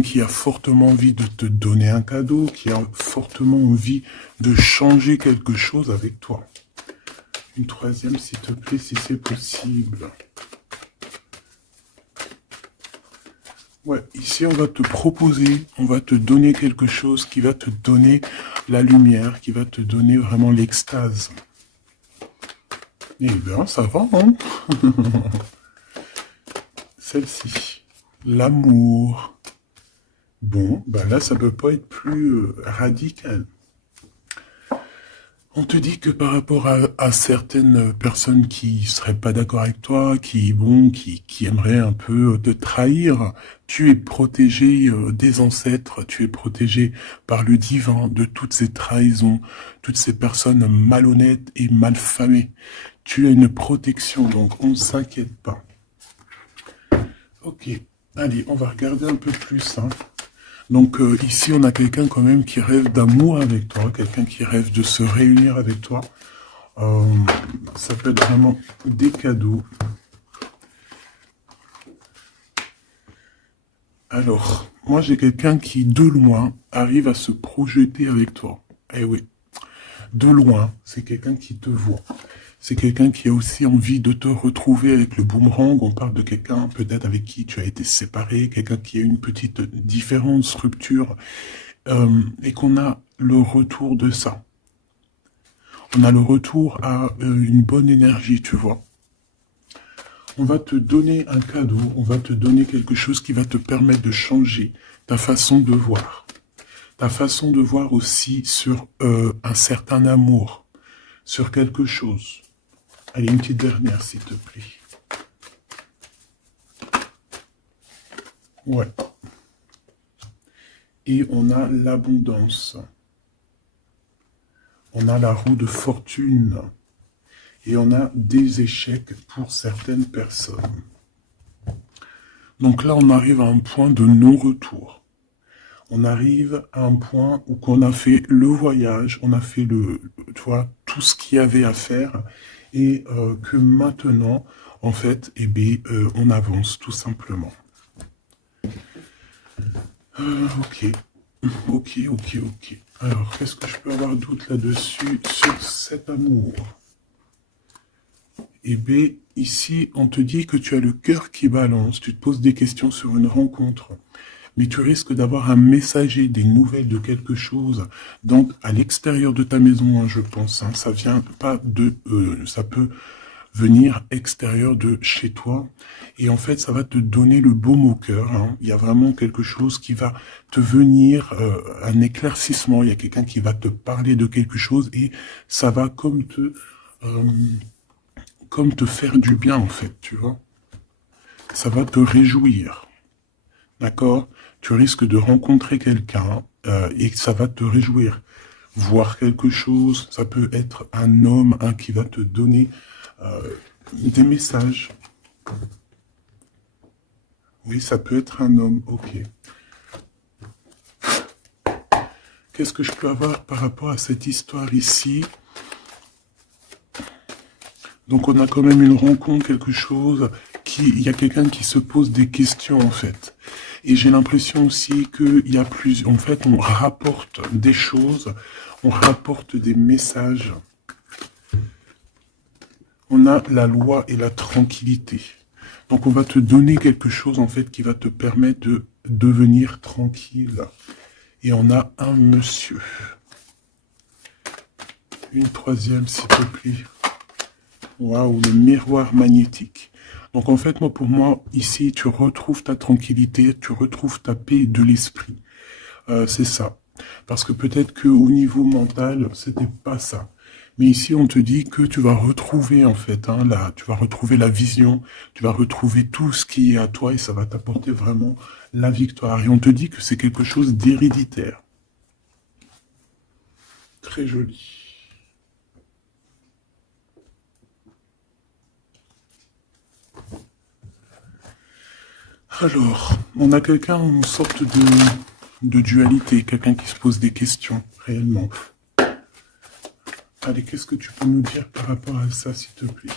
qui a fortement envie de te donner un cadeau, qui a fortement envie de changer quelque chose avec toi. Une troisième, s'il te plaît, si c'est possible. Ouais, ici on va te proposer, on va te donner quelque chose qui va te donner la lumière, qui va te donner vraiment l'extase. Eh bien, ça va, hein? Celle-ci, l'amour. Bon, ben là, ça peut pas être plus radical. On te dit que par rapport à certaines personnes qui seraient pas d'accord avec toi, qui aimeraient un peu te trahir, tu es protégé des ancêtres, tu es protégé par le divin de toutes ces trahisons, toutes ces personnes malhonnêtes et malfamées. Tu as une protection, donc on ne s'inquiète pas. Ok, allez, on va regarder un peu plus, hein. Donc ici, on a quelqu'un quand même qui rêve d'amour avec toi, quelqu'un qui rêve de se réunir avec toi. Ça peut être vraiment des cadeaux. Alors, moi j'ai quelqu'un qui, de loin, arrive à se projeter avec toi. Eh oui, de loin, c'est quelqu'un qui te voit. C'est quelqu'un qui a aussi envie de te retrouver avec le boomerang. On parle de quelqu'un peut-être avec qui tu as été séparé, quelqu'un qui a une petite différence, rupture, et qu'on a le retour de ça. On a le retour à une bonne énergie, tu vois. On va te donner un cadeau, on va te donner quelque chose qui va te permettre de changer ta façon de voir. Ta façon de voir aussi sur un certain amour, sur quelque chose. Allez, une petite dernière, s'il te plaît. Ouais. Et on a l'abondance. On a la roue de fortune. Et on a des échecs pour certaines personnes. Donc là, on arrive à un point de non-retour. On arrive à un point où on a fait le voyage, on a fait tu vois, tout ce qu'il y avait à faire, et que maintenant, en fait, eh bien, on avance tout simplement. Ok, ok, ok, ok. Alors, qu'est-ce que je peux avoir d'autre là-dessus sur cet amour? Eh bien, ici, on te dit que tu as le cœur qui balance, tu te poses des questions sur une rencontre, mais tu risques d'avoir un messager, des nouvelles de quelque chose, donc à l'extérieur de ta maison, hein, je pense, hein, ça vient pas de, ça peut venir extérieur de chez toi, et en fait, ça va te donner le baume au cœur, hein. Il y a vraiment quelque chose qui va te venir, un éclaircissement, il y a quelqu'un qui va te parler de quelque chose, et ça va comme te faire du bien, en fait, tu vois. Ça va te réjouir. D'accord? Tu risques de rencontrer quelqu'un et ça va te réjouir. Voir quelque chose, ça peut être un homme qui va te donner des messages. Oui, ça peut être un homme, ok. Qu'est-ce que je peux avoir par rapport à cette histoire ici? Donc on a quand même une rencontre, quelque chose, il y a quelqu'un qui se pose des questions en fait. Et j'ai l'impression aussi qu'il y a plus, en fait on rapporte des choses, on rapporte des messages. On a la loi et la tranquillité. Donc on va te donner quelque chose en fait qui va te permettre de devenir tranquille. Et on a un monsieur. Une troisième s'il te plaît. Waouh, le miroir magnétique. Donc en fait, pour moi, ici, tu retrouves ta tranquillité, tu retrouves ta paix de l'esprit. C'est ça. Parce que peut-être qu'au niveau mental, c'était pas ça. Mais ici, on te dit que tu vas retrouver, en fait, hein, tu vas retrouver la vision, tu vas retrouver tout ce qui est à toi et ça va t'apporter vraiment la victoire. Et on te dit que c'est quelque chose d'héréditaire. Très joli. Alors, on a quelqu'un en sorte de dualité, quelqu'un qui se pose des questions, réellement. Allez, qu'est-ce que tu peux nous dire par rapport à ça, s'il te plaît?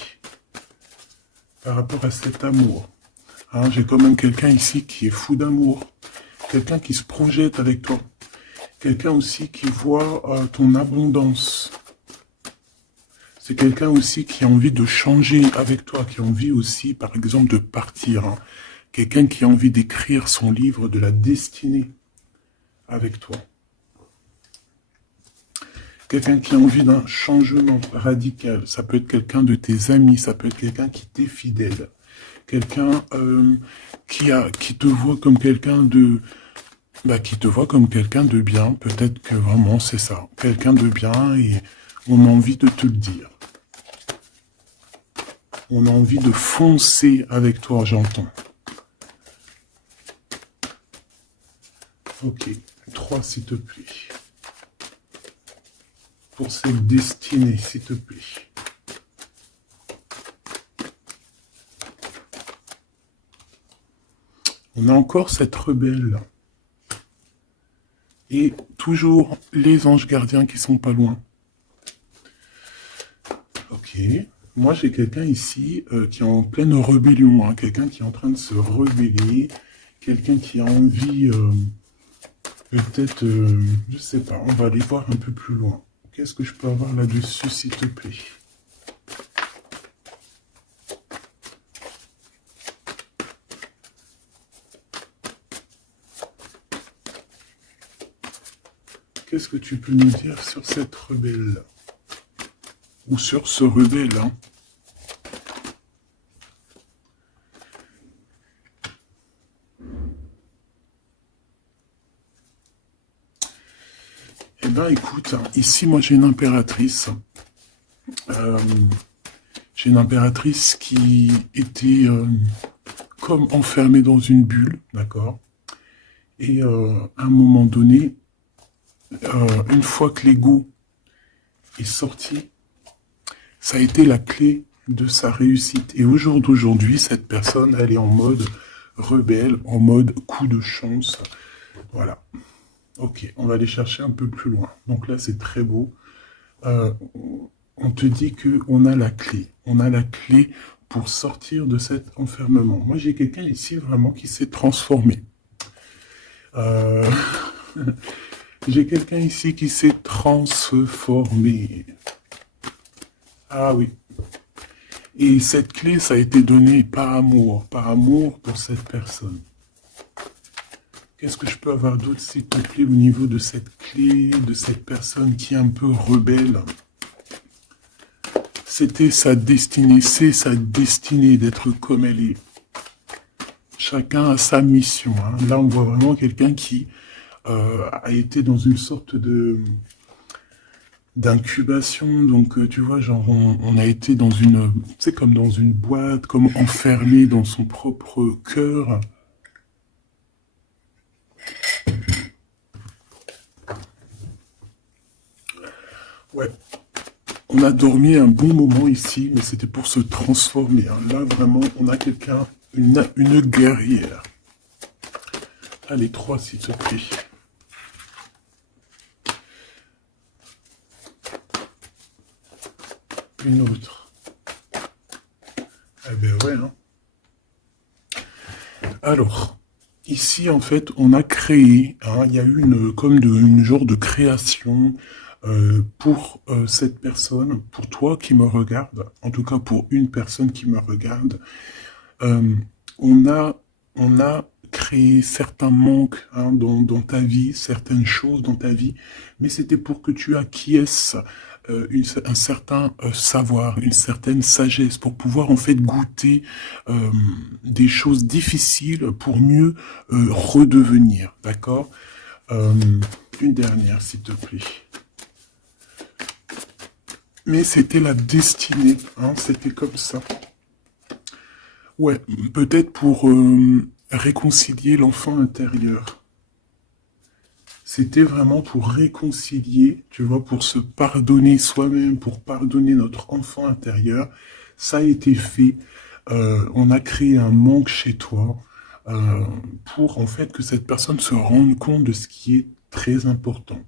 Par rapport à cet amour. Hein, j'ai quand même quelqu'un ici qui est fou d'amour, quelqu'un qui se projette avec toi. Quelqu'un aussi qui voit ton abondance. C'est quelqu'un aussi qui a envie de changer avec toi, qui a envie aussi, par exemple, de partir. Hein. Quelqu'un qui a envie d'écrire son livre de la destinée avec toi. Quelqu'un qui a envie d'un changement radical. Ça peut être quelqu'un de tes amis, ça peut être quelqu'un qui t'est fidèle. Quelqu'un qui te voit comme quelqu'un de... qui te voit comme quelqu'un de bien. Peut-être que vraiment c'est ça. Quelqu'un de bien et on a envie de te le dire. On a envie de foncer avec toi, j'entends. Ok, 3 s'il te plaît. Pour cette destinée, s'il te plaît. On a encore cette rebelle. Et toujours les anges gardiens qui sont pas loin. Ok. Moi, j'ai quelqu'un ici qui est en pleine rébellion. Hein. Quelqu'un qui est en train de se rebeller. Quelqu'un qui a envie... peut-être... je sais pas. On va aller voir un peu plus loin. Qu'est-ce que je peux avoir là-dessus, s'il te plaît? Qu'est-ce que tu peux nous dire sur cette rebelle? Ou sur ce rebelle, hein? Eh bien, écoute, ici, moi, j'ai une impératrice. J'ai une impératrice qui était comme enfermée dans une bulle, d'accord? Et à un moment donné, une fois que l'ego est sorti, ça a été la clé de sa réussite. Et au jour d'aujourd'hui, cette personne, elle est en mode rebelle, en mode coup de chance. Voilà. Ok, on va aller chercher un peu plus loin. Donc là, c'est très beau. On te dit qu'on a la clé. On a la clé pour sortir de cet enfermement. Moi, j'ai quelqu'un ici vraiment qui s'est transformé. J'ai quelqu'un ici qui s'est transformé. Ah oui. Et cette clé, ça a été donné par amour pour cette personne. Qu'est-ce que je peux avoir d'autre, s'il te plaît, au niveau de cette clé, de cette personne qui est un peu rebelle? C'était sa destinée, c'est sa destinée d'être comme elle est. Chacun a sa mission. Hein. Là, on voit vraiment quelqu'un qui a été dans une sorte de d'incubation. Donc, tu vois, genre, on a été dans une... C'est comme dans une boîte, comme enfermé dans son propre cœur. Ouais. On a dormi un bon moment ici, mais c'était pour se transformer. Hein. Là, vraiment, on a quelqu'un, une guerrière. Allez, 3, s'il te plaît. Une autre. Eh ben ouais, hein. Alors, ici, en fait, on a créé, hein, il y a eu une genre de création pour cette personne, pour toi qui me regarde, en tout cas pour une personne qui me regarde. Euh, on a créé certains manques hein, dans ta vie, certaines choses dans ta vie, mais c'était pour que tu acquiesces un certain savoir, une certaine sagesse, pour pouvoir en fait goûter des choses difficiles pour mieux redevenir, d'accord? Une dernière, s'il te plaît. Mais c'était la destinée, hein, c'était comme ça. Ouais, peut-être pour réconcilier l'enfant intérieur. C'était vraiment pour réconcilier, tu vois, pour se pardonner soi-même, pour pardonner notre enfant intérieur. Ça a été fait. On a créé un manque chez toi pour en fait que cette personne se rende compte de ce qui est très important.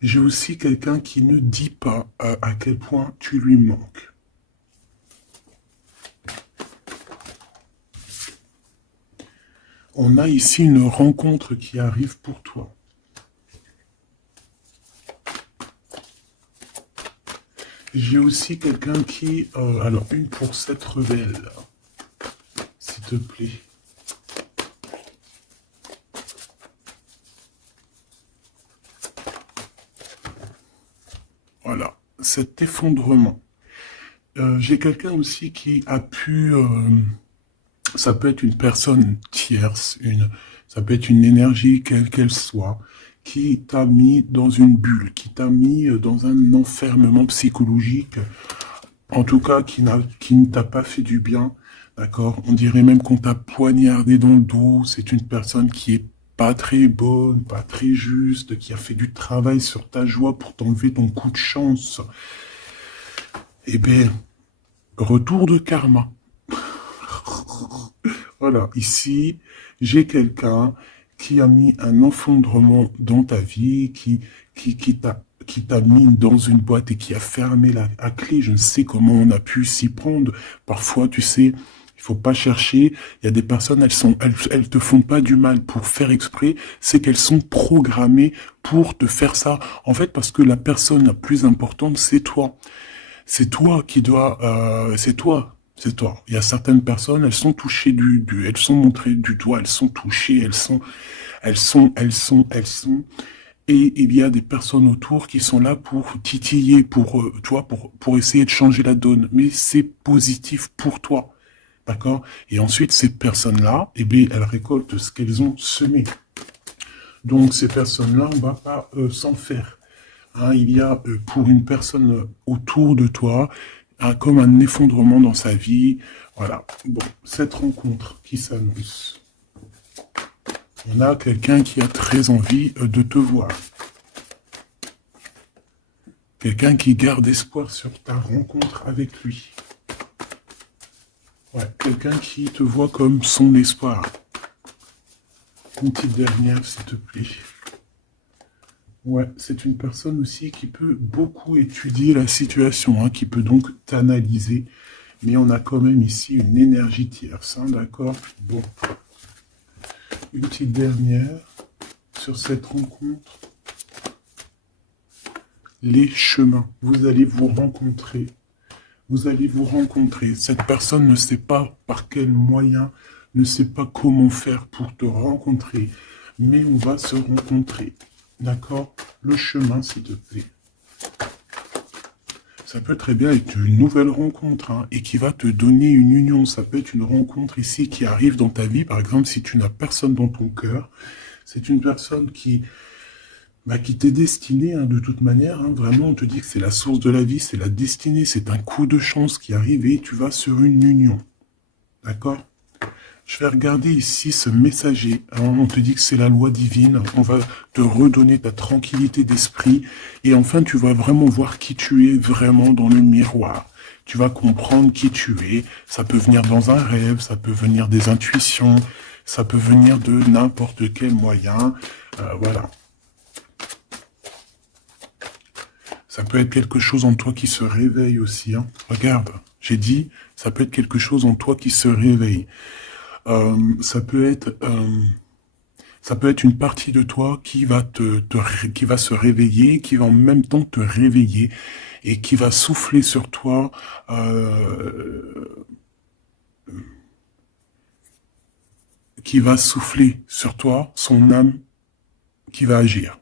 J'ai aussi quelqu'un qui ne dit pas à quel point tu lui manques. On a ici une rencontre qui arrive pour toi. J'ai aussi quelqu'un qui... alors, une pour cette rebelle, s'il te plaît. Voilà, cet effondrement. J'ai quelqu'un aussi qui a pu... ça peut être une personne tierce, ça peut être une énergie, quelle qu'elle soit, qui t'a mis dans une bulle, qui t'a mis dans un enfermement psychologique, en tout cas qui ne t'a pas fait du bien, d'accord? On dirait même qu'on t'a poignardé dans le dos, c'est une personne qui est pas très bonne, pas très juste, qui a fait du travail sur ta joie pour t'enlever ton coup de chance. Eh bien, retour de karma. Voilà, ici, j'ai quelqu'un qui a mis un effondrement dans ta vie, qui t'a mis dans une boîte et qui a fermé la clé. Je ne sais comment on a pu s'y prendre. Parfois, tu sais, il faut pas chercher. Il y a des personnes, elles te font pas du mal pour faire exprès. C'est qu'elles sont programmées pour te faire ça. En fait, parce que la personne la plus importante, c'est toi. C'est toi qui dois, c'est toi. C'est toi. Il y a certaines personnes, elles sont touchées elles sont montrées du doigt, elles sont touchées, elles sont. Et il y a des personnes autour qui sont là pour titiller, pour essayer de changer la donne. Mais c'est positif pour toi. D'accord? Et ensuite, ces personnes-là, eh bien, elles récoltent ce qu'elles ont semé. Donc, ces personnes-là, on va pas s'en faire. Hein, il y a pour une personne autour de toi comme un effondrement dans sa vie. Voilà. Bon, cette rencontre qui s'annonce. On a quelqu'un qui a très envie de te voir. Quelqu'un qui garde espoir sur ta rencontre avec lui. Ouais, quelqu'un qui te voit comme son espoir. Une petite dernière, s'il te plaît. Ouais, c'est une personne aussi qui peut beaucoup étudier la situation, hein, qui peut donc t'analyser. Mais on a quand même ici une énergie tierce, hein, d'accord? Bon. Une petite dernière sur cette rencontre. Les chemins. Vous allez vous rencontrer. Vous allez vous rencontrer. Cette personne ne sait pas par quel moyen, ne sait pas comment faire pour te rencontrer. Mais on va se rencontrer. D'accord? Le chemin, s'il te plaît. Ça peut très bien être une nouvelle rencontre, hein, et qui va te donner une union. Ça peut être une rencontre ici qui arrive dans ta vie. Par exemple, si tu n'as personne dans ton cœur, c'est une personne qui t'est destinée, hein, de toute manière. Hein, vraiment, on te dit que c'est la source de la vie, c'est la destinée, c'est un coup de chance qui arrive et tu vas sur une union. D'accord? Je vais regarder ici ce messager. Alors, on te dit que c'est la loi divine. On va te redonner ta tranquillité d'esprit. Et enfin, tu vas vraiment voir qui tu es vraiment dans le miroir. Tu vas comprendre qui tu es. Ça peut venir dans un rêve, ça peut venir des intuitions, ça peut venir de n'importe quel moyen. Voilà. Ça peut être quelque chose en toi qui se réveille aussi. Hein. Regarde, j'ai dit, ça peut être quelque chose en toi qui se réveille. Ça peut être une partie de toi qui va qui va se réveiller, qui va en même temps te réveiller et qui va souffler sur toi son âme qui va agir.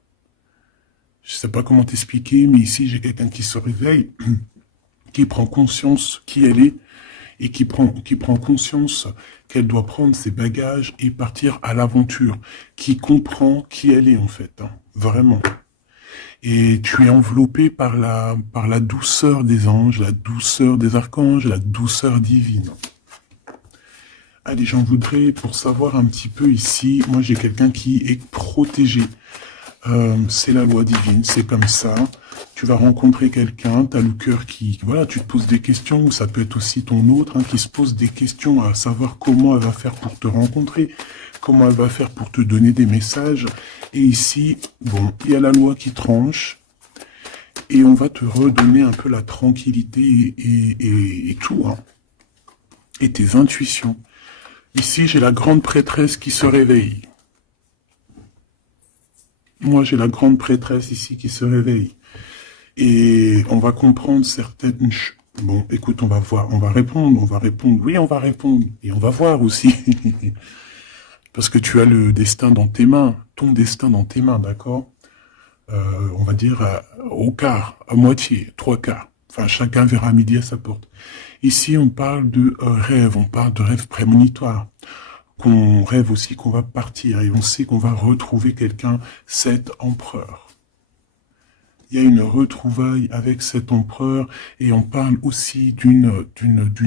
Je sais pas comment t'expliquer, mais ici j'ai quelqu'un qui se réveille, qui prend conscience qui elle est, et qui prend conscience qu'elle doit prendre ses bagages et partir à l'aventure, qui comprend qui elle est en fait, hein, vraiment. Et tu es enveloppé par la douceur des anges, la douceur des archanges, la douceur divine. Allez, j'en voudrais pour savoir un petit peu ici, moi j'ai quelqu'un qui est protégé. C'est la loi divine, c'est comme ça. Tu vas rencontrer quelqu'un, tu as le cœur qui... Voilà, tu te poses des questions, ou ça peut être aussi ton autre, hein, qui se pose des questions à savoir comment elle va faire pour te rencontrer, comment elle va faire pour te donner des messages. Et ici, bon, il y a la loi qui tranche, et on va te redonner un peu la tranquillité et tout, hein, et tes intuitions. Ici, j'ai la grande prêtresse qui se réveille. Moi, j'ai la grande prêtresse ici qui se réveille. Et on va comprendre certaines choses. Bon, écoute, on va voir, on va répondre. Oui, on va répondre. Et on va voir aussi. Parce que tu as le destin dans tes mains, ton destin dans tes mains, d'accord? On va dire au quart, à moitié, trois quarts. Enfin, chacun verra midi à sa porte. Ici, on parle de rêve, on parle de rêve prémonitoire. Qu'on rêve aussi qu'on va partir et on sait qu'on va retrouver quelqu'un, cet empereur. Il y a une retrouvaille avec cet empereur et on parle aussi d'une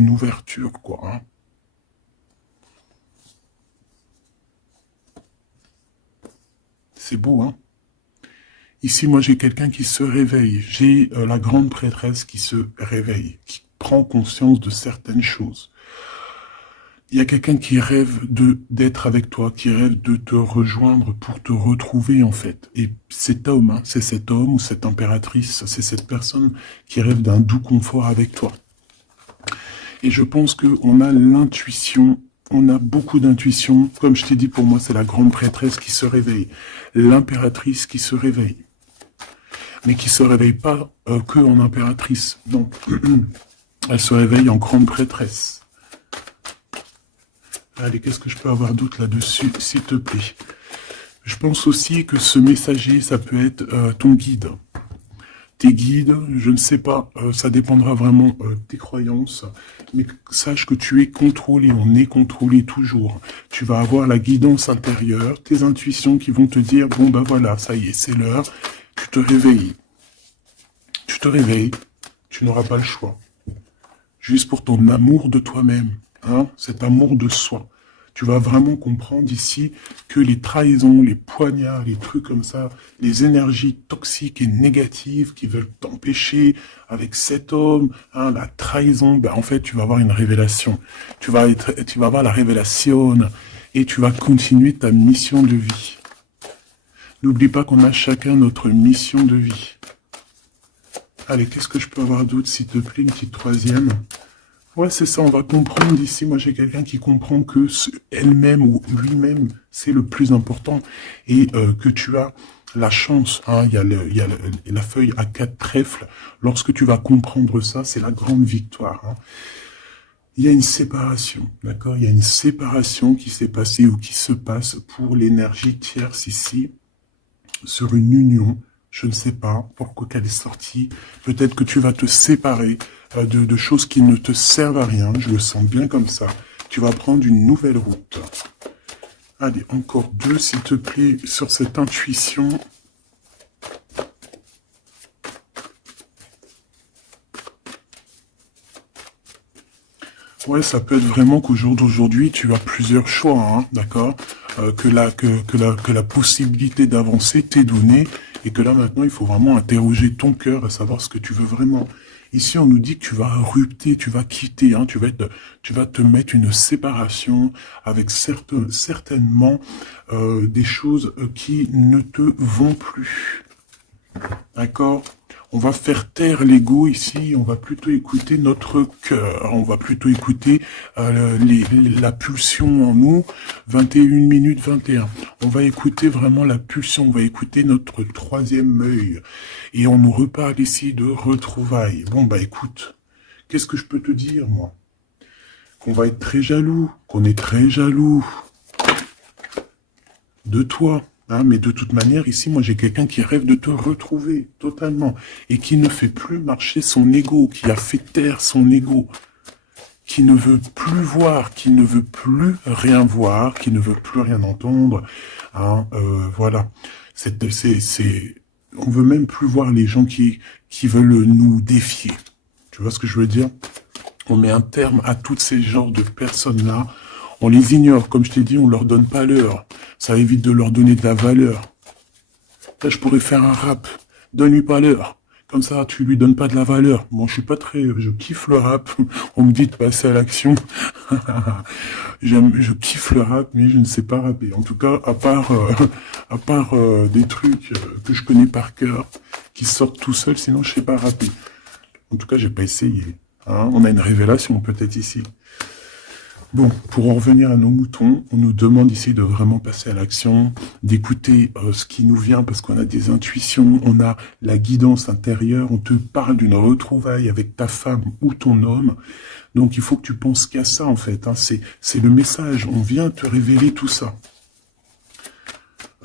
ouverture, quoi. Hein. C'est beau, hein? Ici, moi, j'ai quelqu'un qui se réveille. J'ai la grande prêtresse qui se réveille, qui prend conscience de certaines choses. Il y a quelqu'un qui rêve d'être avec toi, qui rêve de te rejoindre pour te retrouver, en fait. Et cet homme, hein, c'est cet homme ou cette impératrice, c'est cette personne qui rêve d'un doux confort avec toi. Et je pense qu'on a l'intuition, on a beaucoup d'intuition. Comme je t'ai dit, pour moi, c'est la grande prêtresse qui se réveille, l'impératrice qui se réveille. Mais qui se réveille pas que en impératrice, non. Elle se réveille en grande prêtresse. Allez, qu'est-ce que je peux avoir d'autre là-dessus, s'il te plaît? Je pense aussi que ce messager, ça peut être ton guide. Tes guides, je ne sais pas, ça dépendra vraiment de tes croyances, mais sache que tu es contrôlé, on est contrôlé toujours. Tu vas avoir la guidance intérieure, tes intuitions qui vont te dire, bon ben voilà, ça y est, c'est l'heure, tu te réveilles. Tu te réveilles, tu n'auras pas le choix. Juste pour ton amour de toi-même, hein, cet amour de soi. Tu vas vraiment comprendre ici que les trahisons, les poignards, les trucs comme ça, les énergies toxiques et négatives qui veulent t'empêcher avec cet homme, hein, la trahison, ben en fait, tu vas avoir une révélation. Tu vas avoir la révélation et tu vas continuer ta mission de vie. N'oublie pas qu'on a chacun notre mission de vie. Allez, qu'est-ce que je peux avoir d'autre, s'il te plaît, une petite troisième? Ouais, c'est ça, on va comprendre ici. Moi, j'ai quelqu'un qui comprend que elle-même ou lui-même, c'est le plus important. Et que tu as la chance, hein, il y a la feuille à 4 trèfles. Lorsque tu vas comprendre ça, c'est la grande victoire. Hein. Il y a une séparation, d'accord? Il y a une séparation qui s'est passée ou qui se passe pour l'énergie tierce ici, sur une union. Je ne sais pas pourquoi qu'elle est sortie. Peut-être que tu vas te séparer de choses qui ne te servent à rien. Je le sens bien comme ça. Tu vas prendre une nouvelle route. Allez, encore deux, s'il te plaît, sur cette intuition. Ouais, ça peut être vraiment qu'au jour d'aujourd'hui, tu as plusieurs choix, hein, d'accord, que la possibilité d'avancer t'est donnée et que là maintenant, il faut vraiment interroger ton cœur à savoir ce que tu veux vraiment. Ici, on nous dit que tu vas rupter, tu vas quitter, hein, tu vas te mettre une séparation avec certainement des choses qui ne te vont plus. D'accord? On va faire taire l'ego ici, on va plutôt écouter notre cœur, on va plutôt écouter la pulsion en nous, 21 minutes 21. On va écouter vraiment la pulsion, on va écouter notre troisième œil. Et on nous reparle ici de retrouvailles. Bon bah écoute, qu'est-ce que je peux te dire moi? Qu'on va être très jaloux, qu'on est très jaloux de toi. Hein, mais de toute manière, ici, moi, j'ai quelqu'un qui rêve de te retrouver totalement et qui ne fait plus marcher son ego, qui a fait taire son ego, qui ne veut plus voir, qui ne veut plus rien voir, qui ne veut plus rien entendre. Hein, voilà. On veut même plus voir les gens qui veulent nous défier. Tu vois ce que je veux dire? On met un terme à tous ces genres de personnes-là. On les ignore, comme je t'ai dit, on leur donne pas l'heure. Ça évite de leur donner de la valeur. Là, je pourrais faire un rap. Donne-lui pas l'heure. Comme ça, tu lui donnes pas de la valeur. Bon, je suis pas très... Je kiffe le rap. On me dit de passer à l'action. Je kiffe le rap, mais je ne sais pas rapper. En tout cas, à part des trucs que je connais par cœur, qui sortent tout seuls, sinon je sais pas rapper. En tout cas, j'ai pas essayé. Hein, on a une révélation peut-être ici. Bon, pour en revenir à nos moutons, on nous demande ici de vraiment passer à l'action, d'écouter ce qui nous vient parce qu'on a des intuitions, on a la guidance intérieure, on te parle d'une retrouvaille avec ta femme ou ton homme. Donc il faut que tu penses qu'à ça en fait, hein. C'est le message, on vient te révéler tout ça.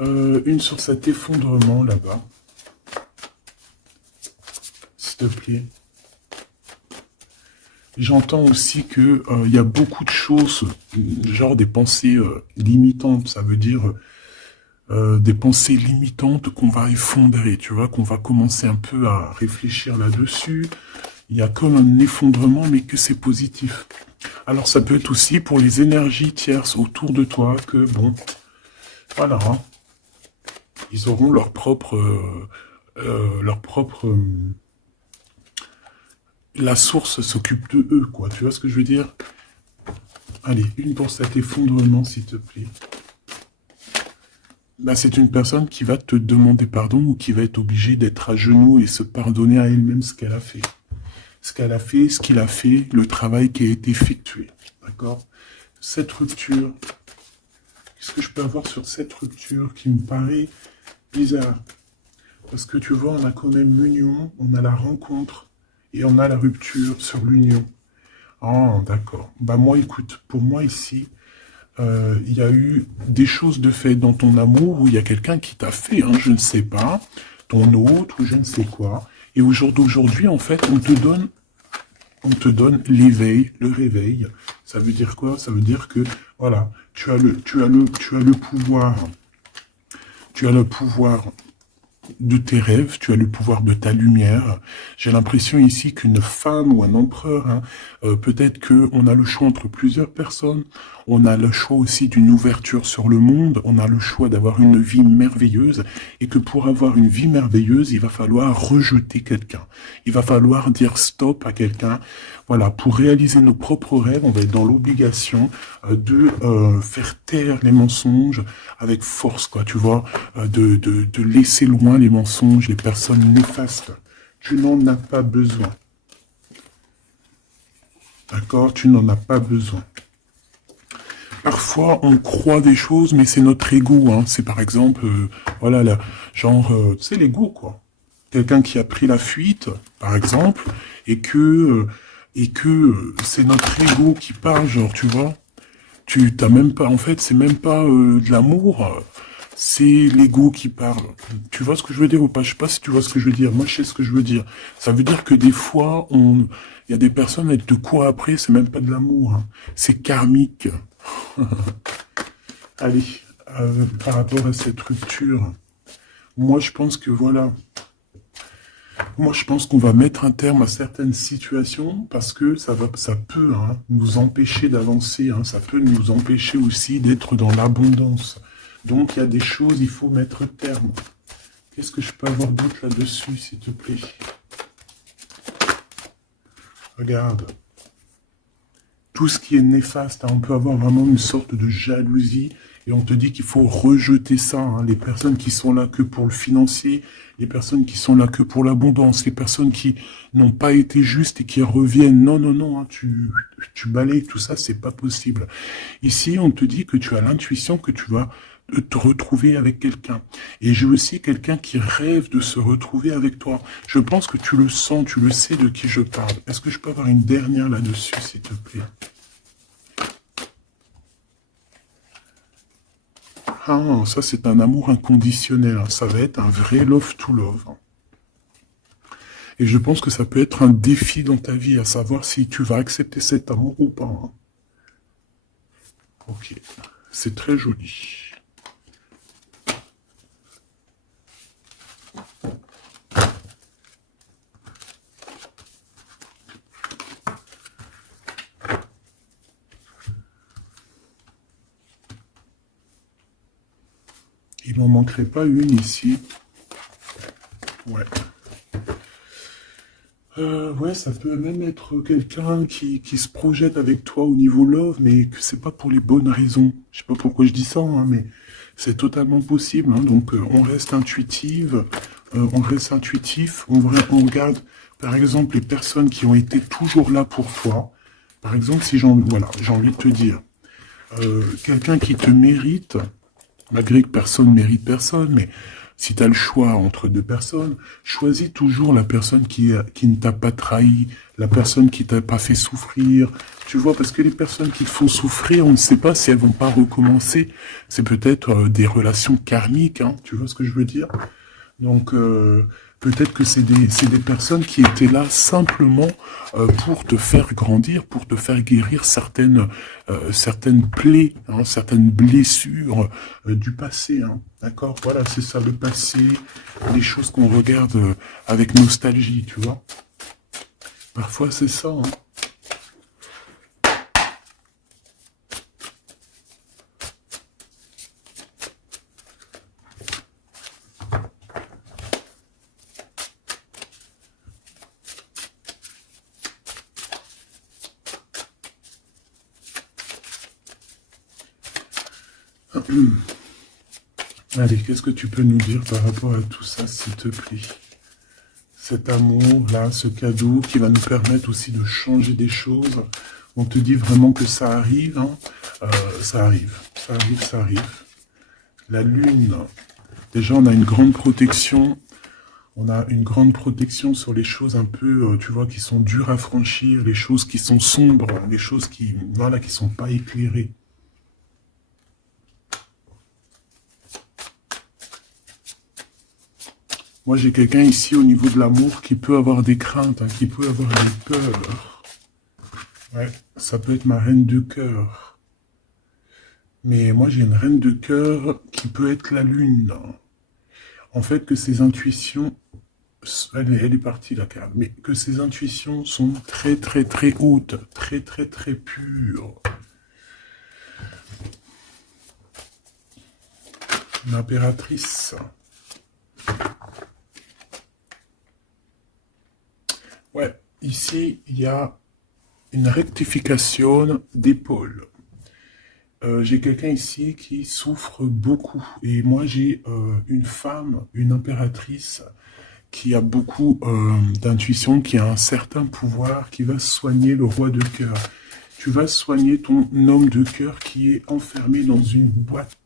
Une sur cet effondrement là-bas, s'il te plaît. J'entends aussi que il y a beaucoup de choses, genre des pensées limitantes, ça veut dire des pensées limitantes qu'on va effondrer, tu vois, qu'on va commencer un peu à réfléchir là-dessus. Il y a comme un effondrement, mais que c'est positif. Alors ça peut être aussi pour les énergies tierces autour de toi, que bon, voilà, hein, ils auront leur propre, la source s'occupe de eux, quoi. Tu vois ce que je veux dire? Allez, une pour cet effondrement, s'il te plaît. Bah, c'est une personne qui va te demander pardon ou qui va être obligée d'être à genoux et se pardonner à elle-même ce qu'elle a fait. Ce qu'elle a fait, ce qu'il a fait, le travail qui a été effectué. D'accord? Cette rupture, qu'est-ce que je peux avoir sur cette rupture qui me paraît bizarre? Parce que tu vois, on a quand même l'union, on a la rencontre et on a la rupture sur l'union. Ah, d'accord. Bah moi, écoute, pour moi ici, il y a eu des choses de fait dans ton amour où il y a quelqu'un qui t'a fait, hein, je ne sais pas, ton autre ou je ne sais quoi. Et au jour d'aujourd'hui, en fait, on te donne l'éveil, le réveil. Ça veut dire quoi? Ça veut dire que, voilà, tu as le pouvoir de tes rêves, tu as le pouvoir de ta lumière. J'ai l'impression ici qu'une femme ou un empereur, hein, peut-être qu'on a le choix entre plusieurs personnes, on a le choix aussi d'une ouverture sur le monde, on a le choix d'avoir une vie merveilleuse, et que pour avoir une vie merveilleuse, il va falloir rejeter quelqu'un. Il va falloir dire stop à quelqu'un. Voilà, pour réaliser nos propres rêves, on va être dans l'obligation de faire taire les mensonges avec force, quoi, tu vois, de laisser loin les mensonges, les personnes néfastes. Tu n'en as pas besoin. D'accord? Tu n'en as pas besoin. Parfois, on croit des choses, mais c'est notre ego, hein. C'est par exemple, voilà, là, genre, c'est l'ego, quoi. Quelqu'un qui a pris la fuite, par exemple, et que c'est notre ego qui parle, genre, tu vois. Tu t'as même pas, en fait, c'est même pas de l'amour, c'est l'ego qui parle. Tu vois ce que je veux dire ou pas? Je sais pas si tu vois ce que je veux dire. Moi, je sais ce que je veux dire. Ça veut dire que des fois, il y a des personnes, elles te courent après, c'est même pas de l'amour, hein. C'est karmique. Allez, par rapport à cette rupture, moi, je pense que voilà. Moi, je pense qu'on va mettre un terme à certaines situations parce que ça peut, hein, nous empêcher d'avancer, hein, ça peut nous empêcher aussi d'être dans l'abondance. Donc, il y a des choses, il faut mettre terme. Qu'est-ce que je peux avoir d'autre là-dessus, s'il te plaît? Regarde. Tout ce qui est néfaste, hein, on peut avoir vraiment une sorte de jalousie et on te dit qu'il faut rejeter ça, hein. Les personnes qui sont là que pour le financier, les personnes qui sont là que pour l'abondance, les personnes qui n'ont pas été justes et qui reviennent. Non, non, non, hein, tu balayes tout ça, c'est pas possible. Ici, on te dit que tu as l'intuition que tu vas te retrouver avec quelqu'un. Et j'ai aussi quelqu'un qui rêve de se retrouver avec toi. Je pense que tu le sens, tu le sais de qui je parle. Est-ce que je peux avoir une dernière là-dessus, s'il te plaît? Ah, ça c'est un amour inconditionnel, hein. Ça va être un vrai love to love, hein. Et je pense que ça peut être un défi dans ta vie, à savoir si tu vas accepter cet amour ou pas, hein. Ok, c'est très joli. Il m'en manquerait pas une ici. Ouais. Ouais, ça peut même être quelqu'un qui se projette avec toi au niveau love, mais que c'est pas pour les bonnes raisons. Je sais pas pourquoi je dis ça, hein, mais c'est totalement possible, hein. Donc on reste intuitive, on reste intuitif, on regarde par exemple les personnes qui ont été toujours là pour toi. Par exemple, si voilà, j'ai envie de te dire, quelqu'un qui te mérite, malgré que personne ne mérite personne, mais si tu as le choix entre deux personnes, choisis toujours la personne qui ne t'a pas trahi, la personne qui t'a pas fait souffrir. Tu vois, parce que les personnes qui te font souffrir, on ne sait pas si elles vont pas recommencer. C'est peut-être des relations karmiques, hein, tu vois ce que je veux dire? Donc, peut-être que c'est des personnes qui étaient là simplement pour te faire grandir, pour te faire guérir certaines plaies, hein, certaines blessures du passé. Hein. D'accord? Voilà, c'est ça, le passé, les choses qu'on regarde avec nostalgie, tu vois. Parfois, c'est ça. Hein. Allez, qu'est-ce que tu peux nous dire par rapport à tout ça, s'il te plaît? Cet amour-là, ce cadeau qui va nous permettre aussi de changer des choses. On te dit vraiment que ça arrive, hein. Ça arrive, ça arrive, ça arrive. La lune, déjà on a une grande protection. On a une grande protection sur les choses un peu, tu vois, qui sont dures à franchir, les choses qui sont sombres, les choses qui, voilà, qui sont pas éclairées. Moi, j'ai quelqu'un ici au niveau de l'amour qui peut avoir des craintes, hein, qui peut avoir des peurs. Ouais, ça peut être ma reine de cœur. Mais moi, j'ai une reine de cœur qui peut être la lune. En fait, que ses intuitions, elle est partie la carte, mais que ses intuitions sont très très très hautes, très très très pures. L'impératrice. Ouais, ici, il y a une rectification d'épaule. J'ai quelqu'un ici qui souffre beaucoup. Et moi, j'ai une femme, une impératrice, qui a beaucoup d'intuition, qui a un certain pouvoir, qui va soigner le roi de cœur. Tu vas soigner ton homme de cœur qui est enfermé dans une boîte,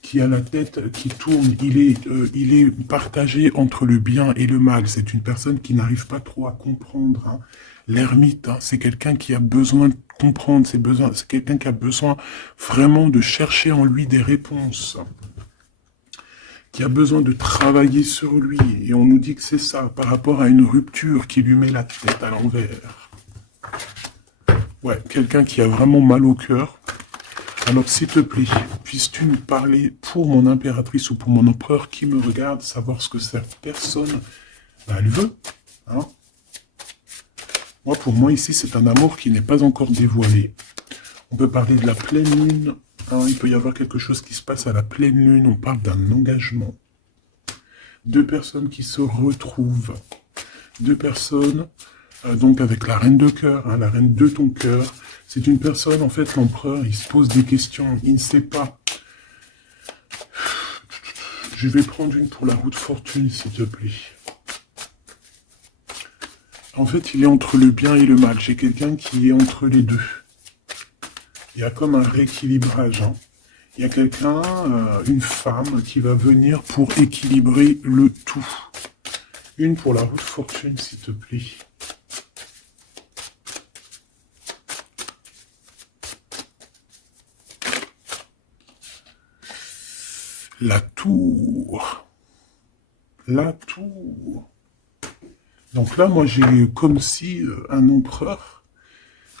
qui a la tête qui tourne. Il est partagé entre le bien et le mal. C'est une personne qui n'arrive pas trop à comprendre. Hein. L'ermite, hein, c'est quelqu'un qui a besoin de comprendre ses besoins. C'est quelqu'un qui a besoin vraiment de chercher en lui des réponses. Qui a besoin de travailler sur lui. Et on nous dit que c'est ça, par rapport à une rupture qui lui met la tête à l'envers. Ouais, quelqu'un qui a vraiment mal au cœur. Alors, s'il te plaît, puisses-tu nous parler pour mon impératrice ou pour mon empereur qui me regarde, savoir ce que cette personne, elle veut. Hein. Moi, pour moi, ici, c'est un amour qui n'est pas encore dévoilé. On peut parler de la pleine lune. Hein, il peut y avoir quelque chose qui se passe à la pleine lune. On parle d'un engagement. Deux personnes qui se retrouvent. Deux personnes, donc avec la reine de cœur, hein, la reine de ton cœur. C'est une personne, en fait, l'empereur, il se pose des questions. Il ne sait pas. Je vais prendre une pour la roue de fortune, s'il te plaît. En fait, il est entre le bien et le mal. J'ai quelqu'un qui est entre les deux. Il y a comme un rééquilibrage. Hein. Il y a quelqu'un, une femme, qui va venir pour équilibrer le tout. Une pour la roue de fortune, s'il te plaît. La tour. La tour. Donc là, moi, j'ai comme si un empereur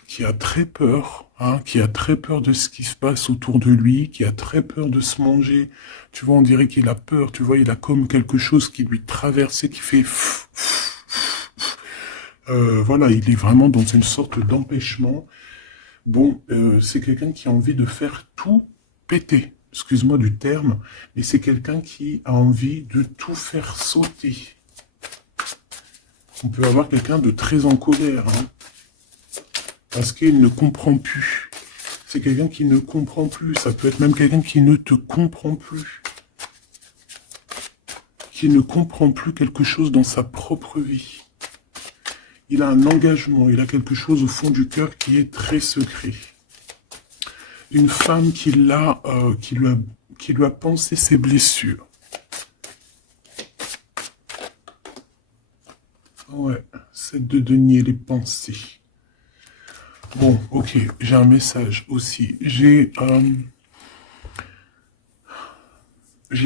qui a très peur, hein, qui a très peur de ce qui se passe autour de lui, qui a très peur de se manger. Tu vois, on dirait qu'il a peur, tu vois, il a comme quelque chose qui lui traverse et qui fait... voilà, il est vraiment dans une sorte d'empêchement. Bon, c'est quelqu'un qui a envie de faire tout péter. Excuse-moi du terme, mais c'est quelqu'un qui a envie de tout faire sauter. On peut avoir quelqu'un de très en colère, hein, parce qu'il ne comprend plus. C'est quelqu'un qui ne comprend plus. Ça peut être même quelqu'un qui ne te comprend plus. Qui ne comprend plus quelque chose dans sa propre vie. il a un engagement, il a quelque chose au fond du cœur qui est très secret. Une femme qui lui a pensé ses blessures. Ouais, c'est de denier les pensées. Bon, ok, j'ai un message aussi. J'ai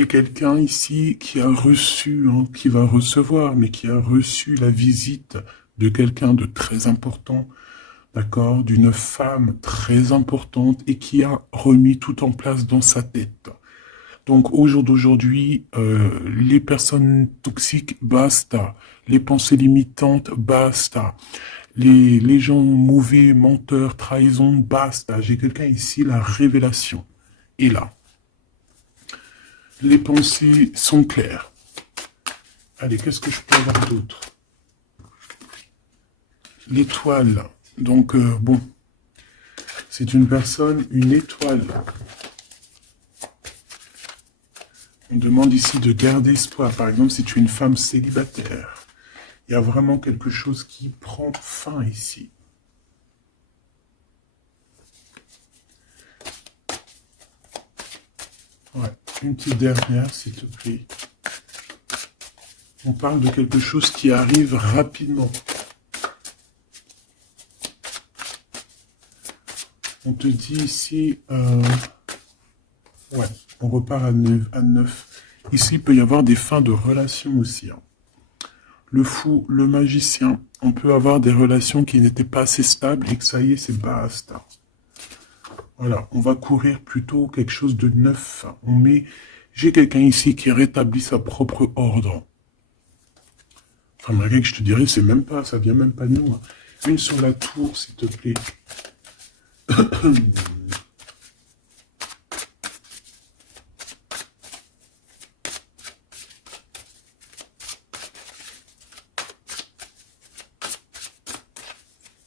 quelqu'un ici qui a reçu, hein, qui va recevoir, mais qui a reçu la visite de quelqu'un de très important, d'accord, d'une femme très importante et qui a remis tout en place dans sa tête. Donc au jour d'aujourd'hui, les personnes toxiques, basta. Les pensées limitantes, basta. Les gens mauvais, menteurs, trahison, basta. J'ai quelqu'un ici, la révélation est là. Les pensées sont claires. Allez, qu'est-ce que je peux avoir d'autre? L'étoile. Donc, bon, c'est une personne, une étoile. On demande ici de garder espoir. Par exemple, si tu es une femme célibataire, il y a vraiment quelque chose qui prend fin ici. Ouais, une petite dernière, s'il te plaît. On parle de quelque chose qui arrive rapidement. On te dit ici... ouais, on repart à 9. Ici, il peut y avoir des fins de relations aussi. Hein. Le fou, le magicien, on peut avoir des relations qui n'étaient pas assez stables et que ça y est, c'est basta. Voilà, on va courir plutôt quelque chose de neuf. J'ai quelqu'un ici qui rétablit sa propre ordre. Enfin, malgré que je te dirais, c'est même pas, ça vient même pas de nous. Hein. Une sur la tour, s'il te plaît.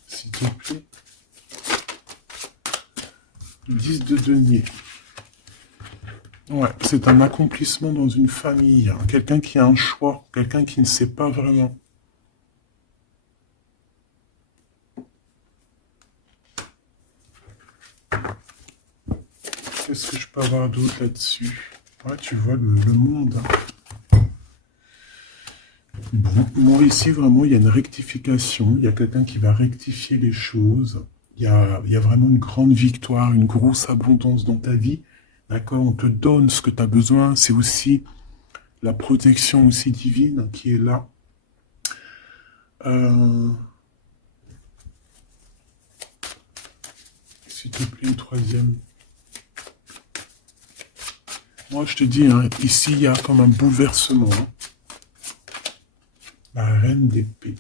S'il te plaît. 10 de denier. Ouais, c'est un accomplissement dans une famille. Hein. Quelqu'un qui a un choix, quelqu'un qui ne sait pas vraiment. Qu'est-ce que je peux avoir d'autre là-dessus? Ouais, tu vois le monde. Hein. Bon, moi ici, vraiment, il y a une rectification. Il y a quelqu'un qui va rectifier les choses. Il y a vraiment une grande victoire, une grosse abondance dans ta vie. D'accord, on te donne ce que tu as besoin. C'est aussi la protection aussi divine qui est là. S'il te plaît, une troisième. Moi, je te dis, hein, ici, il y a comme un bouleversement. Hein. La reine d'épée.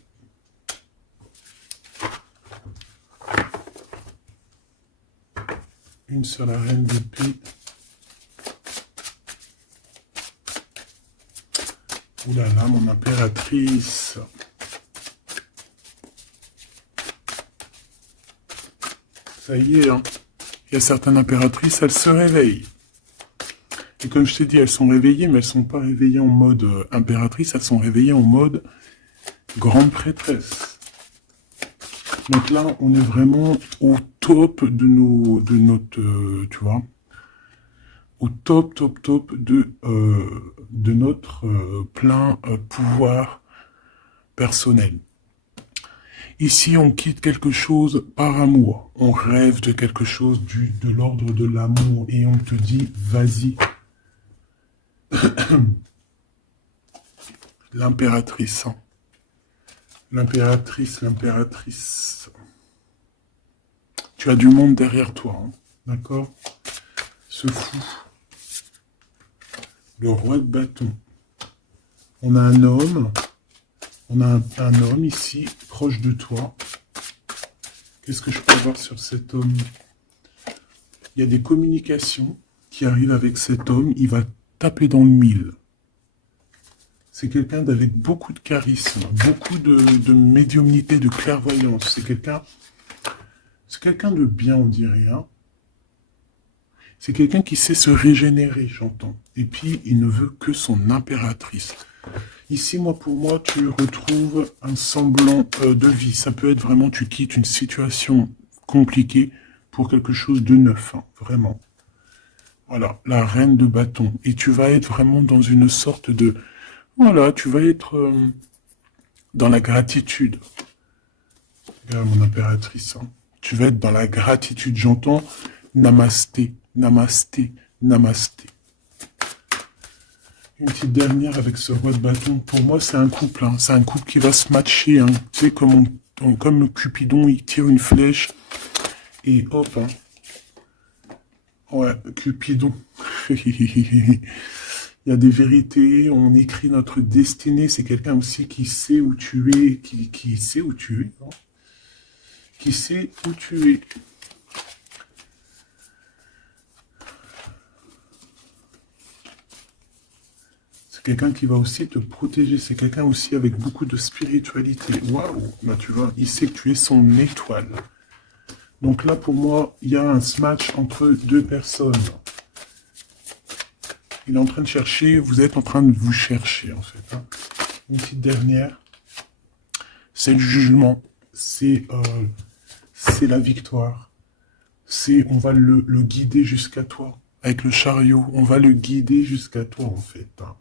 Une sur la reine d'épée. Ouh là là, mon impératrice. Ça y est, hein. Il y a certaines impératrices, elles se réveillent. Et comme je t'ai dit, elles sont réveillées, mais elles ne sont pas réveillées en mode impératrice, elles sont réveillées en mode grande prêtresse. Donc là, on est vraiment au top de notre, tu vois, au top de notre plein pouvoir personnel. Ici, on quitte quelque chose par amour. On rêve de quelque chose de l'ordre de l'amour et on te dit, vas-y. L'impératrice. Hein. L'impératrice. Tu as du monde derrière toi. Hein. D'accord? Ce fou. Le roi de bâton. On a un homme. On a un homme ici, proche de toi. Qu'est-ce que je peux voir sur cet homme? Il y a des communications qui arrivent avec cet homme. Il va taper dans le mille. C'est quelqu'un avec beaucoup de charisme, beaucoup de médiumnité, de clairvoyance. C'est quelqu'un de bien, on dirait. Hein. C'est quelqu'un qui sait se régénérer, j'entends. Et puis, il ne veut que son impératrice. Ici, pour moi, tu retrouves un semblant de vie. Ça peut être vraiment, tu quittes une situation compliquée pour quelque chose de neuf, hein, vraiment. Voilà, la reine de bâton. Et tu vas être vraiment dans une sorte de... Voilà, tu vas être dans la gratitude. Regarde mon impératrice. Hein. Tu vas être dans la gratitude. J'entends namasté, namasté, namasté. Une petite dernière avec ce roi de bâton. Pour moi, c'est un couple. Hein. C'est un couple qui va se matcher. Hein. Tu sais, comme le Cupidon, il tire une flèche. Et hop. Hein. Ouais, Cupidon. Il y a des vérités. On écrit notre destinée. C'est quelqu'un aussi qui sait où tu es. Qui sait où tu es. Hein. Qui sait où tu es. C'est quelqu'un qui va aussi te protéger. C'est quelqu'un aussi avec beaucoup de spiritualité. Waouh! Bah, tu vois, il sait que tu es son étoile. Donc là, pour moi, il y a un match entre deux personnes. Il est en train de chercher, vous êtes en train de vous chercher, en fait. Hein. Une petite dernière. C'est le jugement. C'est la victoire. On va le guider jusqu'à toi. Avec le chariot, on va le guider jusqu'à toi, en fait. Hein.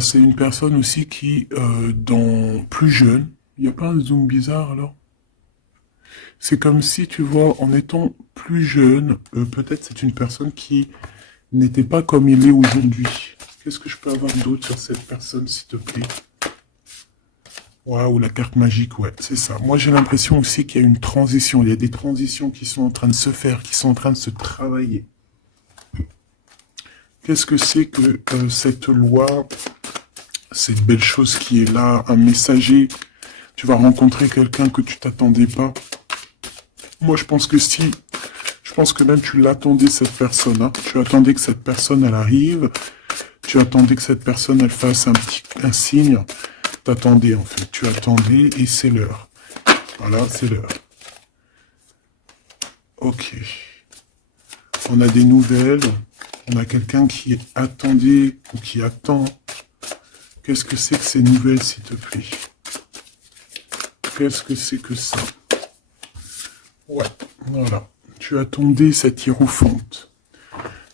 C'est une personne aussi qui, plus jeune, il n'y a pas un zoom bizarre alors? C'est comme si, tu vois, en étant plus jeune, peut-être c'est une personne qui n'était pas comme il est aujourd'hui. Qu'est-ce que je peux avoir d'autre sur cette personne, s'il te plaît? Waouh, la carte magique, ouais, c'est ça. Moi, j'ai l'impression aussi qu'il y a une transition. Il y a des transitions qui sont en train de se faire, qui sont en train de se travailler. Qu'est-ce que c'est que cette loi, cette belle chose qui est là, un messager? Tu vas rencontrer quelqu'un que tu t'attendais pas. Moi, je pense que même tu l'attendais, cette personne. Hein. Tu attendais que cette personne, elle arrive. Tu attendais que cette personne, elle fasse un signe. T'attendais, en fait. Tu attendais et c'est l'heure. Voilà, c'est l'heure. Ok. On a des nouvelles. On a quelqu'un qui attendait ou qui attend. Qu'est-ce que c'est que ces nouvelles, s'il te plaît? Qu'est-ce que c'est que ça? Ouais, voilà. Tu attendais cette hiérophante.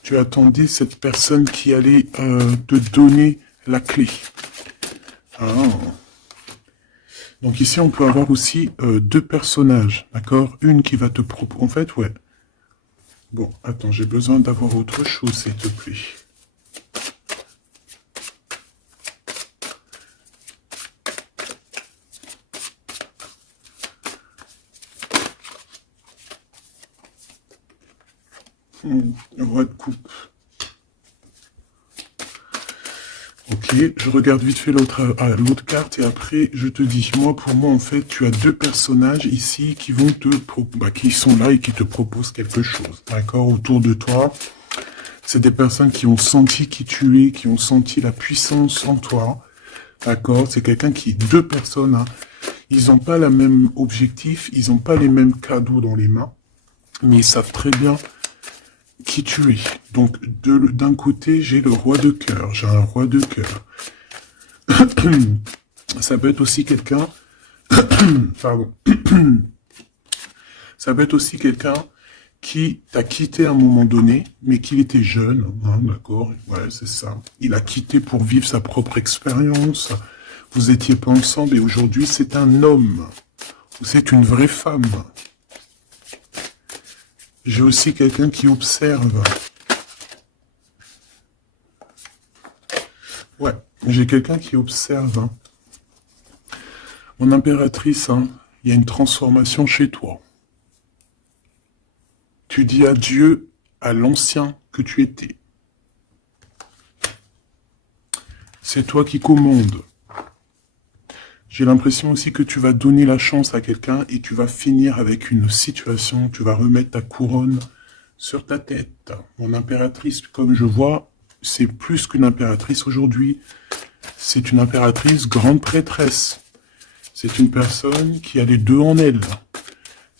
Tu attendais cette personne qui allait te donner la clé. Ah. Donc ici, on peut avoir aussi deux personnages, d'accord? Une qui va te proposer... En fait, ouais. Bon, attends, j'ai besoin d'avoir autre chose, s'il te plaît. Le roi de coupe. Ok, je regarde vite fait l'autre carte et après je te dis. Pour moi en fait, tu as deux personnages ici qui vont qui sont là et qui te proposent quelque chose. D'accord, autour de toi. C'est des personnes qui ont senti qui tu es, qui ont senti la puissance en toi. D'accord, c'est deux personnes. Hein, ils n'ont pas le même objectif, ils n'ont pas les mêmes cadeaux dans les mains, mais ils savent très bien qui tu es. Donc, d'un côté, j'ai le roi de cœur. J'ai un roi de cœur. Ça peut être aussi quelqu'un... Pardon. Ça peut être aussi quelqu'un qui t'a quitté à un moment donné, mais qu'il était jeune. Hein, d'accord? Ouais, c'est ça. Il a quitté pour vivre sa propre expérience. Vous étiez pas ensemble et aujourd'hui, c'est un homme. Ou c'est une vraie femme. J'ai aussi quelqu'un qui observe. Ouais, j'ai quelqu'un qui observe. Hein. Mon impératrice, hein, il y a une transformation chez toi. Tu dis adieu à l'ancien que tu étais. C'est toi qui commandes. J'ai l'impression aussi que tu vas donner la chance à quelqu'un et tu vas finir avec une situation, tu vas remettre ta couronne sur ta tête. Mon impératrice, comme je vois, c'est plus qu'une impératrice aujourd'hui. C'est une impératrice grande prêtresse. C'est une personne qui a les deux en elle.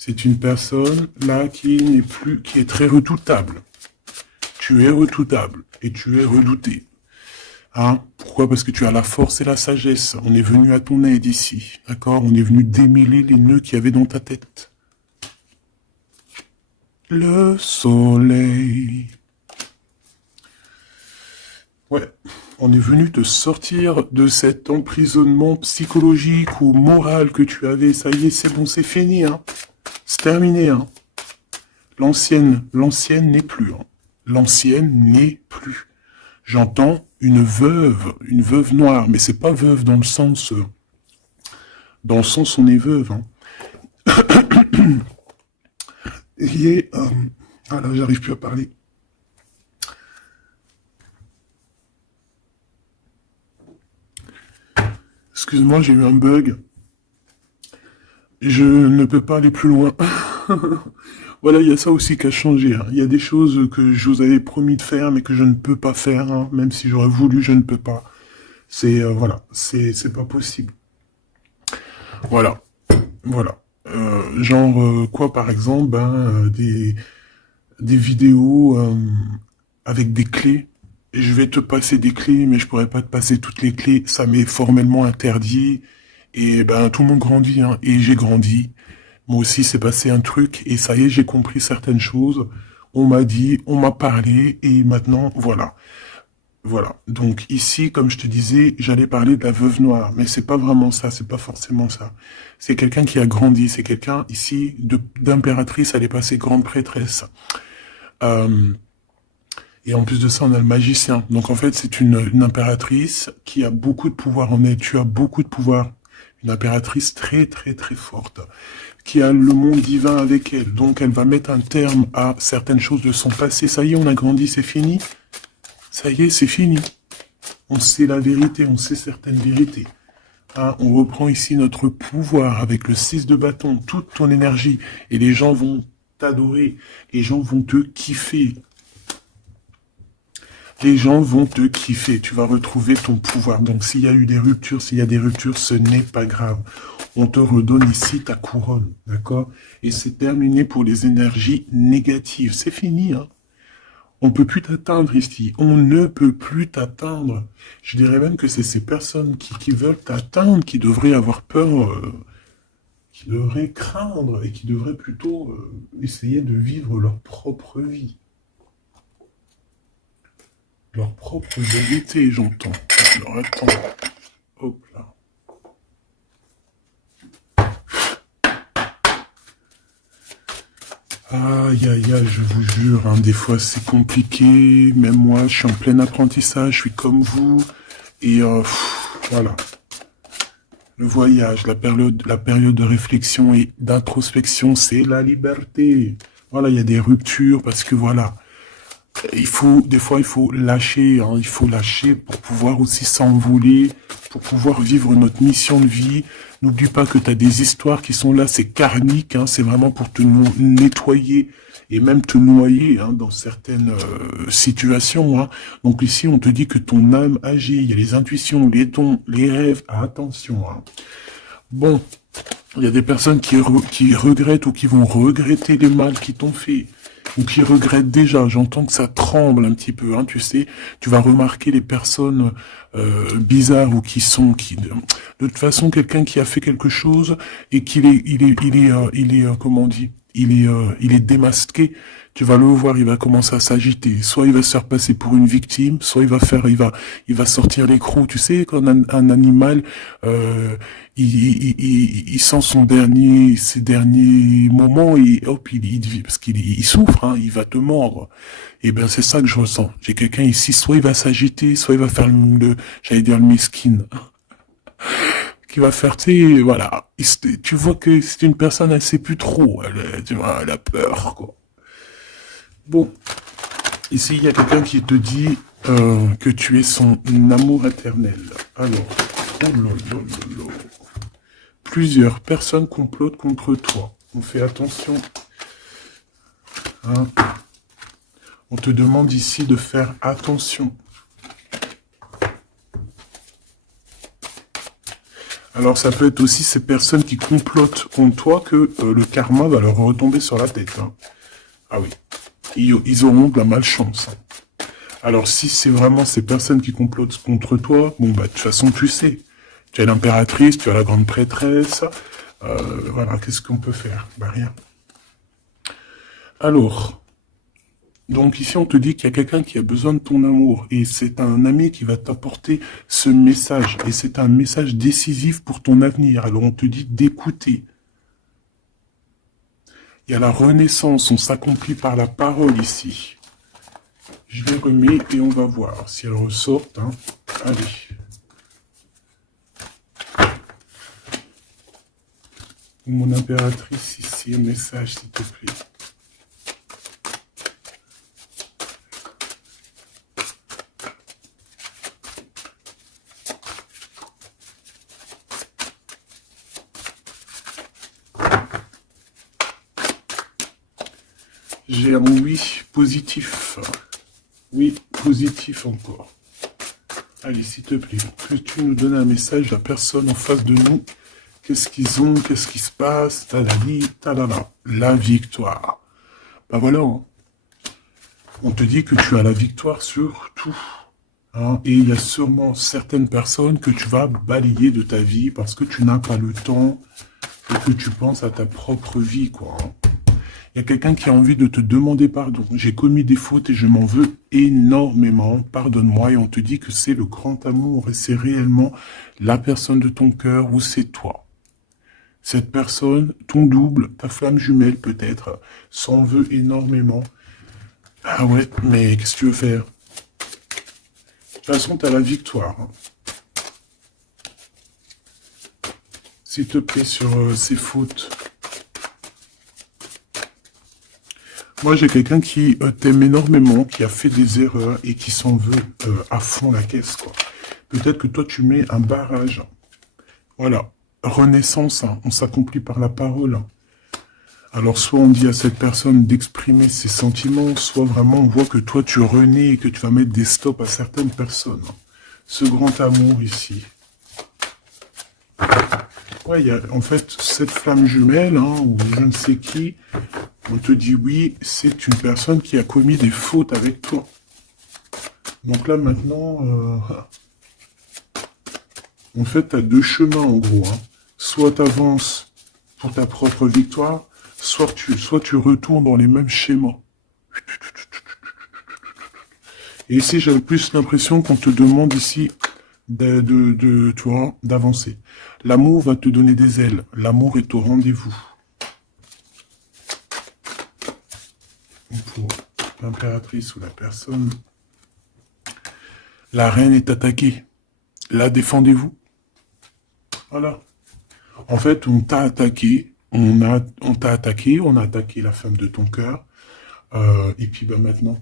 C'est une personne, là, qui est très redoutable. Tu es redoutable et tu es redouté. Hein? Pourquoi? Parce que tu as la force et la sagesse. On est venu à ton aide ici. D'accord? On est venu démêler les nœuds qu'il y avait dans ta tête. Le soleil. Ouais. On est venu te sortir de cet emprisonnement psychologique ou moral que tu avais. Ça y est, c'est bon, c'est fini. Hein? C'est terminé. Hein? L'ancienne n'est plus. Hein? L'ancienne n'est plus. J'entends une veuve noire, mais c'est pas veuve dans le sens on est veuve. Hein. Ah là, j'arrive plus à parler. Excuse-moi, j'ai eu un bug. Je ne peux pas aller plus loin. Voilà, il y a ça aussi qui a changé. Hein. Il y a des choses que je vous avais promis de faire, mais que je ne peux pas faire. Hein. Même si j'aurais voulu, je ne peux pas. C'est voilà, c'est pas possible. Voilà, voilà. Quoi, par exemple, des vidéos avec des clés. Et je vais te passer des clés, mais je pourrais pas te passer toutes les clés. Ça m'est formellement interdit. Et ben tout le monde grandit, hein. Et j'ai grandi. Moi aussi, c'est passé un truc, et ça y est, j'ai compris certaines choses. On m'a dit, on m'a parlé, et maintenant, voilà. Voilà. Donc ici, comme je te disais, j'allais parler de la veuve noire, mais c'est pas vraiment ça, c'est pas forcément ça. C'est quelqu'un qui a grandi, c'est quelqu'un ici d'impératrice, elle est passée grande prêtresse. Et en plus de ça, on a le magicien. Donc en fait, c'est une impératrice qui a beaucoup de pouvoir en elle. Tu as beaucoup de pouvoir. Une impératrice très très très forte, qui a le monde divin avec elle. Donc elle va mettre un terme à certaines choses de son passé. Ça y est, on a grandi, c'est fini. Ça y est, c'est fini. On sait la vérité, on sait certaines vérités. Hein, on reprend ici notre pouvoir avec le 6 de bâton, toute ton énergie. Et les gens vont t'adorer. Les gens vont te kiffer. Les gens vont te kiffer. Tu vas retrouver ton pouvoir. Donc s'il y a eu des ruptures, ce n'est pas grave. On te redonne ici ta couronne. D'accord? Et c'est terminé pour les énergies négatives. C'est fini, hein? On ne peut plus t'atteindre ici. On ne peut plus t'atteindre. Je dirais même que c'est ces personnes qui veulent t'atteindre, qui devraient avoir peur, qui devraient craindre et qui devraient plutôt essayer de vivre leur propre vie. Leur propre vérité, j'entends. Alors attends. Hop là. Aïe, aïe, aïe, je vous jure, hein, des fois c'est compliqué, même moi, je suis en plein apprentissage, je suis comme vous, et voilà. Le voyage, la période de réflexion et d'introspection, c'est la liberté. Voilà, il y a des ruptures, parce que voilà, des fois, il faut lâcher, hein, il faut lâcher pour pouvoir aussi s'envoler, pour pouvoir vivre notre mission de vie. N'oublie pas que tu as des histoires qui sont là, c'est karmique, hein, c'est vraiment pour te nettoyer et même te noyer hein, dans certaines situations. Hein. Donc ici, on te dit que ton âme agit, il y a les intuitions, les dons, les rêves, attention. Hein. Bon, il y a des personnes qui regrettent ou qui vont regretter les mal qu'ils t'ont fait. Ou qui regrettent déjà, j'entends que ça tremble un petit peu, hein, tu sais, tu vas remarquer les personnes bizarres ou de toute façon, quelqu'un qui a fait quelque chose et comment on dit, il est démasqué, tu vas le voir, il va commencer à s'agiter, soit il va se faire passer pour une victime, soit il va sortir les crocs, tu sais, quand un animal, il sent ses derniers moments et hop, parce qu'il souffre, hein, il va te mordre. Et ben, c'est ça que je ressens. J'ai quelqu'un ici, soit il va s'agiter, soit il va faire j'allais dire le miskin. Qui va faire, tu sais, voilà. Tu vois que c'est une personne, elle sait plus trop. Tu vois, elle a peur, quoi. Bon. Ici, il y a quelqu'un qui te dit que tu es son amour éternel. Alors, oh là là là là. Plusieurs personnes complotent contre toi. On fait attention. Hein. On te demande ici de faire attention. Alors ça peut être aussi ces personnes qui complotent contre toi que le karma va leur retomber sur la tête. Hein. Ah oui, ils auront de la malchance. Hein. Alors si c'est vraiment ces personnes qui complotent contre toi, bon bah de toute façon tu sais. Tu as l'impératrice, tu as la grande prêtresse. Voilà, qu'est-ce qu'on peut faire? Bah rien. Alors, donc ici on te dit qu'il y a quelqu'un qui a besoin de ton amour et c'est un ami qui va t'apporter ce message et c'est un message décisif pour ton avenir. Alors on te dit d'écouter. Il y a la renaissance, on s'accomplit par la parole ici. Je l'ai remis et on va voir si elle ressort. Hein. Allez. Mon impératrice ici, un message s'il te plaît. J'ai un oui positif. Oui, positif encore. Allez, s'il te plaît, peux-tu nous donner un message à la personne en face de nous? Qu'est-ce qu'ils ont? Qu'est-ce qui se passe? Talali, talala. La victoire. Ben voilà. Hein. On te dit que tu as la victoire sur tout. Hein, et il y a sûrement certaines personnes que tu vas balayer de ta vie parce que tu n'as pas le temps et que tu penses à ta propre vie, quoi. Hein. Il y a quelqu'un qui a envie de te demander pardon. J'ai commis des fautes et je m'en veux énormément. Pardonne-moi. Et on te dit que c'est le grand amour et c'est réellement la personne de ton cœur ou c'est toi. Cette personne, ton double, ta flamme jumelle peut-être, s'en veut énormément. Ah ouais, mais qu'est-ce que tu veux faire? De toute façon, tu as la victoire. Hein. S'il te plaît, sur ces fautes. Moi, j'ai quelqu'un qui t'aime énormément, qui a fait des erreurs et qui s'en veut à fond la caisse, quoi. Peut-être que toi, tu mets un barrage. Voilà. Renaissance, hein. On s'accomplit par la parole. Alors, soit on dit à cette personne d'exprimer ses sentiments, soit vraiment on voit que toi, tu renais et que tu vas mettre des stops à certaines personnes. Ce grand amour ici. Ouais, il y a en fait cette flamme jumelle, hein, ou je ne sais qui, on te dit oui, c'est une personne qui a commis des fautes avec toi. Donc là maintenant, en fait, tu as deux chemins en gros. Hein. Soit tu avances pour ta propre victoire, soit tu retournes dans les mêmes schémas. Et ici, j'avais plus l'impression qu'on te demande ici tu vois, d'avancer. L'amour va te donner des ailes. L'amour est au rendez-vous. Pour l'impératrice ou la personne. La reine est attaquée. La défendez-vous. Voilà. En fait, on t'a attaqué. On t'a attaqué. On a attaqué la femme de ton cœur. Et puis, ben maintenant.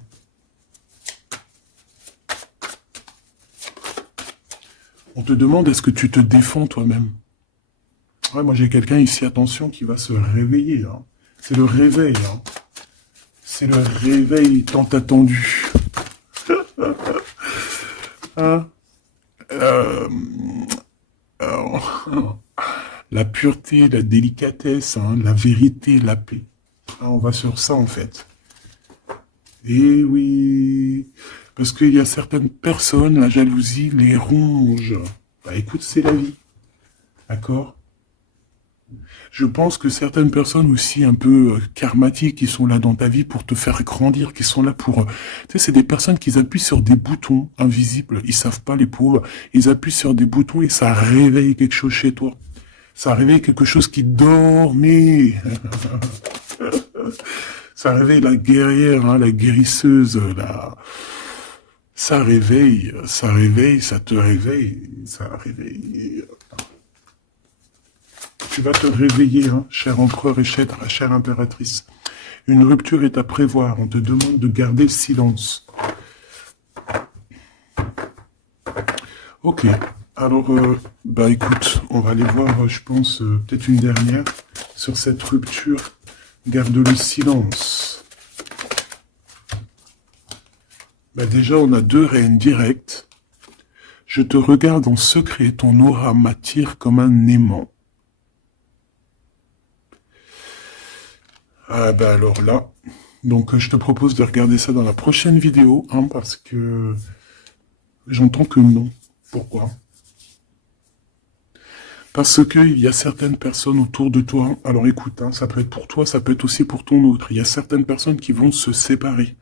On te demande, est-ce que tu te défends toi-même? Ouais, moi, j'ai quelqu'un ici, attention, qui va se réveiller. Hein. C'est le réveil. Hein. C'est le réveil tant attendu. Hein la pureté, la délicatesse, hein, la vérité, la paix. Hein, on va sur ça, en fait. Et oui, parce qu'il y a certaines personnes, la jalousie les ronge. Bah écoute, c'est la vie. D'accord? Je pense que certaines personnes aussi un peu karmatiques qui sont là dans ta vie pour te faire grandir, qui sont là pour... tu sais, c'est des personnes qui appuient sur des boutons invisibles. Ils savent pas, les pauvres. Ils appuient sur des boutons et ça réveille quelque chose chez toi. Ça réveille quelque chose qui dormait. Ça réveille la guerrière, hein, la guérisseuse, ça réveille, ça te réveille, ça réveille. Tu vas te réveiller, hein, cher empereur et chère impératrice. Une rupture est à prévoir, on te demande de garder le silence. Ok, alors, bah écoute, on va aller voir, je pense, peut-être une dernière sur cette rupture. Garde le silence. Bah déjà, on a deux reines directes. Je te regarde en secret, ton aura m'attire comme un aimant. Ah bah alors là, donc je te propose de regarder ça dans la prochaine vidéo, hein, parce que j'entends que non. Pourquoi? Parce que il y a certaines personnes autour de toi, alors écoute, hein, ça peut être pour toi, ça peut être aussi pour ton autre, il y a certaines personnes qui vont se séparer,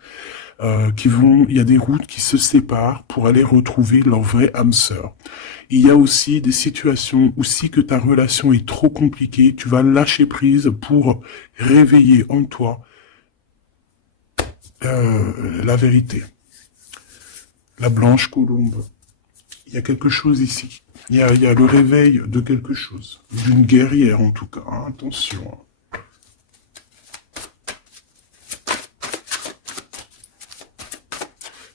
il y a des routes qui se séparent pour aller retrouver leur vraie âme sœur. Il y a aussi des situations où si que ta relation est trop compliquée, tu vas lâcher prise pour réveiller en toi la vérité. La blanche colombe. Il y a quelque chose ici. Il y a le réveil de quelque chose. D'une guerrière en tout cas. Hein, attention.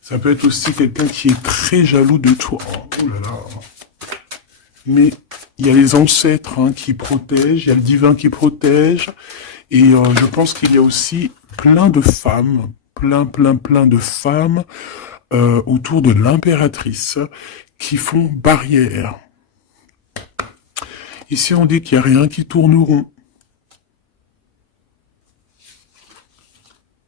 Ça peut être aussi quelqu'un qui est très jaloux de toi. Oh là là. Mais il y a les ancêtres, hein, qui protègent, il y a le divin qui protège. Et je pense qu'il y a aussi plein de femmes, plein de femmes autour de l'impératrice qui font barrière. Ici, on dit qu'il n'y a rien qui tourne rond.